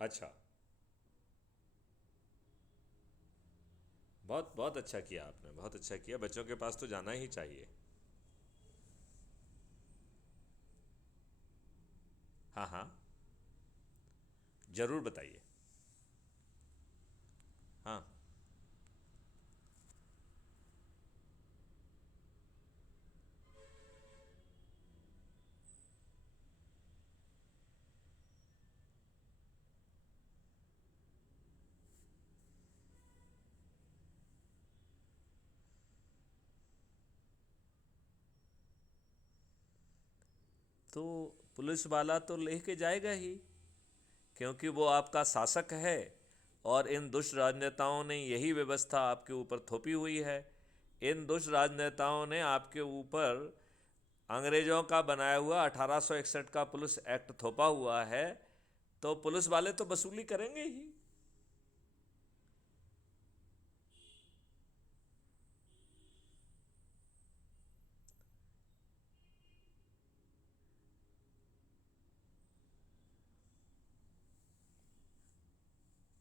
अच्छा। बहुत बहुत अच्छा किया आपने, बहुत अच्छा किया, बच्चों के पास तो जाना ही चाहिए। हाँ हाँ, जरूर बताइए। हाँ। तो पुलिस वाला तो लेके जाएगा ही, क्योंकि वो आपका शासक है। और इन दुष्ट राजनेताओं ने यही व्यवस्था आपके ऊपर थोपी हुई है। इन दुष्ट राजनेताओं ने आपके ऊपर अंग्रेजों का बनाया हुआ 1861 का पुलिस एक्ट थोपा हुआ है। तो पुलिस वाले तो वसूली करेंगे ही।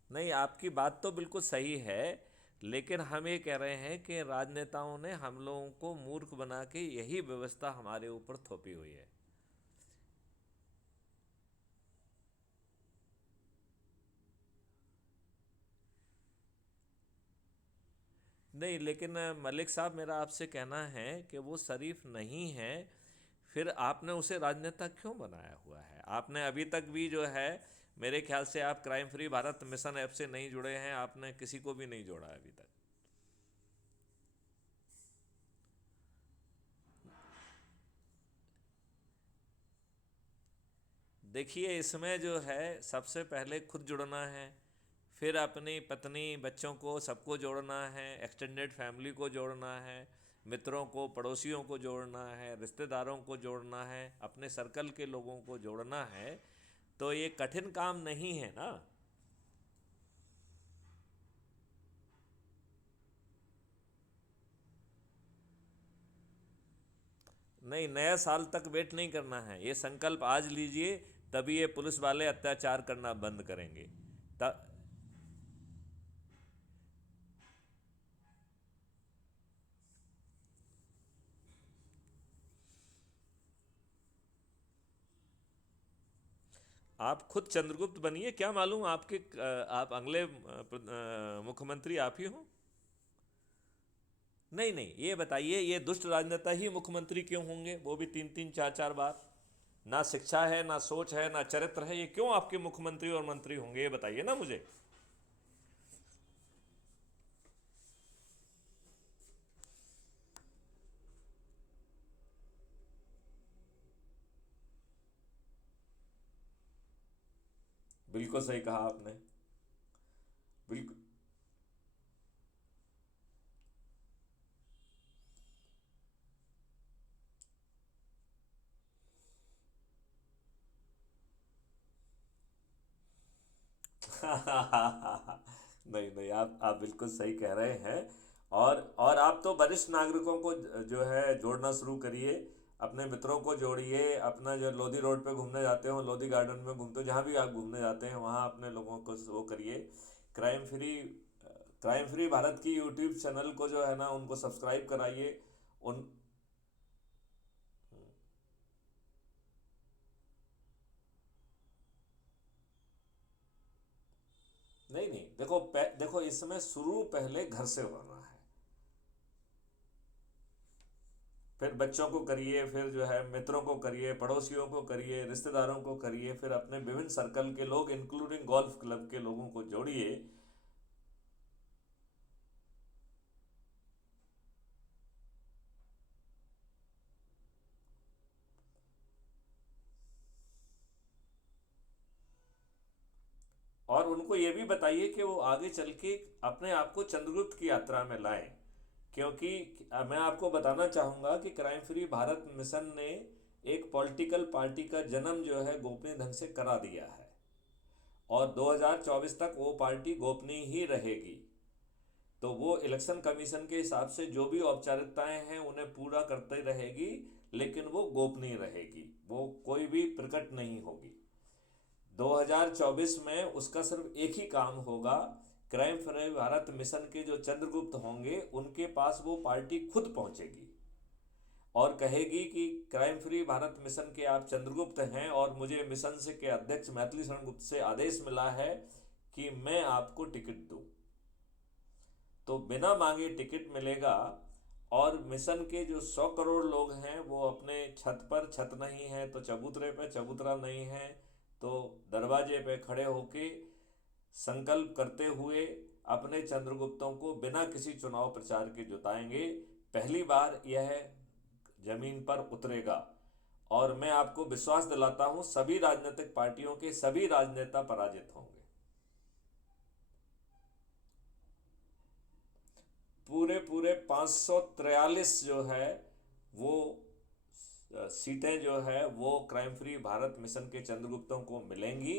नहीं, आपकी बात तो बिल्कुल सही है, लेकिन हम ये कह रहे हैं कि राजनेताओं ने हम लोगों को मूर्ख बना के यही व्यवस्था हमारे ऊपर थोपी हुई है। नहीं, लेकिन मलिक साहब, मेरा आपसे कहना है कि वो शरीफ नहीं है। फिर आपने उसे राजनेता क्यों बनाया हुआ है? आपने अभी तक भी जो है, मेरे ख्याल से आप crime free Bharat mission app से नहीं जुड़े हैं, आपने किसी को भी नहीं जोड़ा अभी तक। देखिए, इसमें जो है सबसे पहले खुद जुड़ना है, फिर अपनी पत्नी बच्चों को सबको जोड़ना है, एक्सटेंडेड फैमिली को जोड़ना है, मित्रों को पड़ोसियों को जोड़ना है, रिश्तेदारों को जोड़ना है, अपने सर्कल के लोगों को जोड़ना है। तो ये कठिन काम नहीं है ना। नहीं, नया साल तक वेट नहीं करना है, ये संकल्प आज लीजिए, तभी ये पुलिस वाले अत्याचार करना बंद करेंगे। त, आप खुद चंद्रगुप्त बनिए, क्या मालूम आपके आप अगले मुख्यमंत्री आप ही हो। नहीं नहीं, ये बताइए, ये दुष्ट राजनेता ही मुख्यमंत्री क्यों होंगे, वो भी तीन तीन चार चार बार? ना शिक्षा है, ना सोच है, ना चरित्र है, ये क्यों आपके मुख्यमंत्री और मंत्री होंगे, ये बताइए ना मुझे। बिल्कुल सही कहा आपने। बिल्कुल। नहीं नहीं, आप बिल्कुल सही कह रहे हैं। और आप तो वरिष्ठ नागरिकों को जो है जोड़ना शुरू करिए। अपने मित्रों को जोड़िए, अपना जो लोधी रोड पे घूमने जाते हो, लोधी गार्डन में घूमते हो, जहाँ भी आप घूमने जाते हैं वहाँ अपने लोगों को वो करिए। Crime free crime free Bharat की यूट्यूब चैनल को जो है ना, उनको सब्सक्राइब कराइए। उन नहीं नहीं, देखो देखो, इसमें शुरू पहले घर से होना है, फिर बच्चों को करिए, फिर जो है मित्रों को करिए, पड़ोसियों को करिए, रिश्तेदारों को करिए, फिर अपने विभिन्न सर्कल के लोग इंक्लूडिंग गोल्फ क्लब के लोगों को जोड़िए। और उनको ये भी बताइए कि वो आगे चल के अपने आप को चंद्रगुप्त की यात्रा में लाएं। क्योंकि मैं आपको बताना चाहूँगा कि क्राइम फ्री भारत मिशन ने एक पॉलिटिकल पार्टी का जन्म जो है गोपनीय ढंग से करा दिया है, और 2024 तक वो पार्टी गोपनीय ही रहेगी। तो वो इलेक्शन कमीशन के हिसाब से जो भी औपचारिकताएं हैं उन्हें पूरा करते रहेगी, लेकिन वो गोपनीय रहेगी, वो कोई भी प्रकट नहीं होगी। 2024 में उसका सिर्फ एक ही काम होगा, क्राइम फ्री भारत मिशन के जो चंद्रगुप्त होंगे उनके पास वो पार्टी खुद पहुंचेगी और कहेगी कि क्राइम फ्री भारत मिशन के आप चंद्रगुप्त हैं और मुझे मिशन से के अध्यक्ष मैथिली शरण गुप्त से आदेश मिला है कि मैं आपको टिकट दूं। तो बिना मांगे टिकट मिलेगा और मिशन के जो 100 करोड़ लोग हैं वो अपने छत पर छत नहीं है तो चबूतरे पे चबूतरा नहीं है तो दरवाजे पे खड़े होके संकल्प करते हुए अपने चंद्रगुप्तों को बिना किसी चुनाव प्रचार के जुटाएंगे। पहली बार यह जमीन पर उतरेगा और मैं आपको विश्वास दिलाता हूं सभी राजनीतिक पार्टियों के सभी राजनेता पराजित होंगे। पूरे पूरे 543 जो है वो सीटें जो है वो क्राइम फ्री भारत मिशन के चंद्रगुप्तों को मिलेंगी।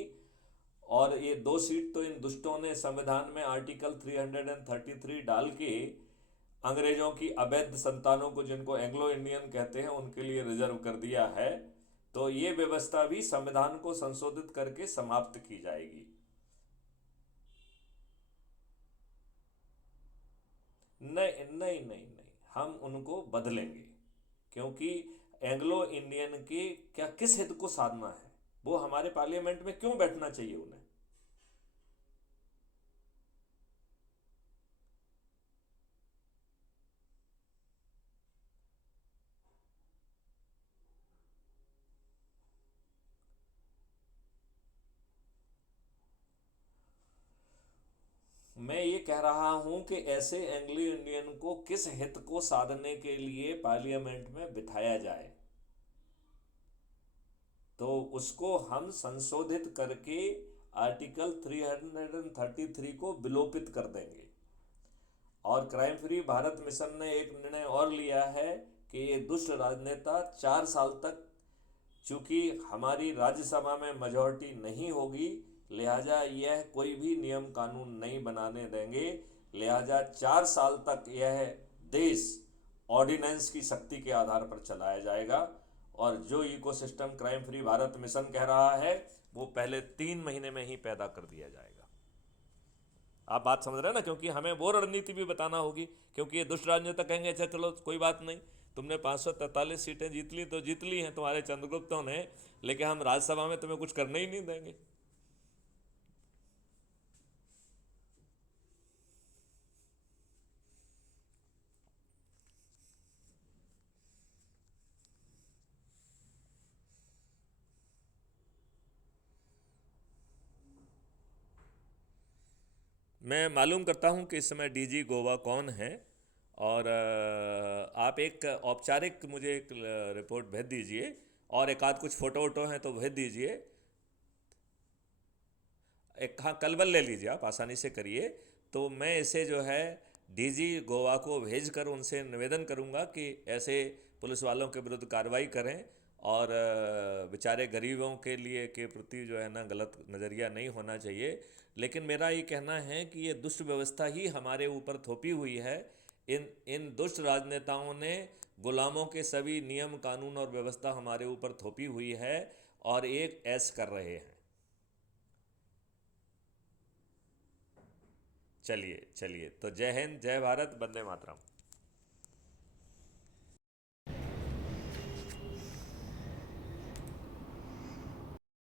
और ये 2 सीट तो इन दुष्टों ने संविधान में आर्टिकल 333 डाल के अंग्रेजों की अवैध संतानों को, जिनको एंग्लो इंडियन कहते हैं, उनके लिए रिजर्व कर दिया है। तो ये व्यवस्था भी संविधान को संशोधित करके समाप्त की जाएगी। नहीं नहीं नहीं नहीं, हम उनको बदलेंगे क्योंकि एंग्लो इंडियन के क्या किस हित को साधना है, वो हमारे पार्लियामेंट में क्यों बैठना चाहिए उन्हें। मैं ये कह रहा हूं कि ऐसे एंग्लो इंडियन को किस हित को साधने के लिए पार्लियामेंट में बिठाया जाए तो उसको हम संशोधित करके आर्टिकल 333 को विलोपित कर देंगे। और क्राइम फ्री भारत मिशन ने एक निर्णय और लिया है कि ये दुष्ट राजनेता 4 साल तक, चूंकि हमारी राज्यसभा में मेजॉरिटी नहीं होगी लिहाजा यह कोई भी नियम कानून नहीं बनाने देंगे, लिहाजा 4 साल तक यह देश ऑर्डिनेंस की शक्ति के आधार पर चलाया जाएगा। और जो ecosystem crime free Bharat mission कह रहा है वो पहले 3 महीने में ही पैदा कर दिया जाएगा। आप बात समझ रहे हैं ना, क्योंकि हमें वो रणनीति भी बताना होगी, क्योंकि ये दुष्ट राजनेता कहेंगे अच्छा चलो कोई बात नहीं, तुमने 543 सीटें जीत ली तो जीत ली हैं तुम्हारे चंद्रगुप्तों ने, लेकिन हम राज्यसभा में तुम्हें कुछ करने ही नहीं देंगे। मैं मालूम करता हूँ कि इस समय डीजी गोवा कौन है, और आप एक औपचारिक मुझे एक रिपोर्ट भेज दीजिए और एक आध कुछ फ़ोटो वोटो हैं तो भेज दीजिए। एक, हाँ, कल बल ले लीजिए, आप आसानी से करिए। तो मैं इसे जो है डीजी गोवा को भेज कर उनसे निवेदन करूंगा कि ऐसे पुलिस वालों के विरुद्ध कार्रवाई करें और बेचारे गरीबों के लिए के प्रति जो है ना गलत नज़रिया नहीं होना चाहिए। लेकिन मेरा ये कहना है कि ये दुष्ट व्यवस्था ही हमारे ऊपर थोपी हुई है। इन इन दुष्ट राजनेताओं ने गुलामों के सभी नियम कानून और व्यवस्था हमारे ऊपर थोपी हुई है और एक ऐश कर रहे हैं। चलिए चलिए, तो जय हिंद, जय भारत, वंदे मातरम।